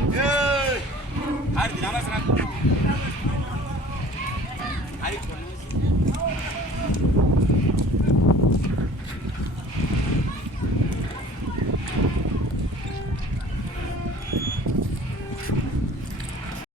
Yürü. Hadi namazına.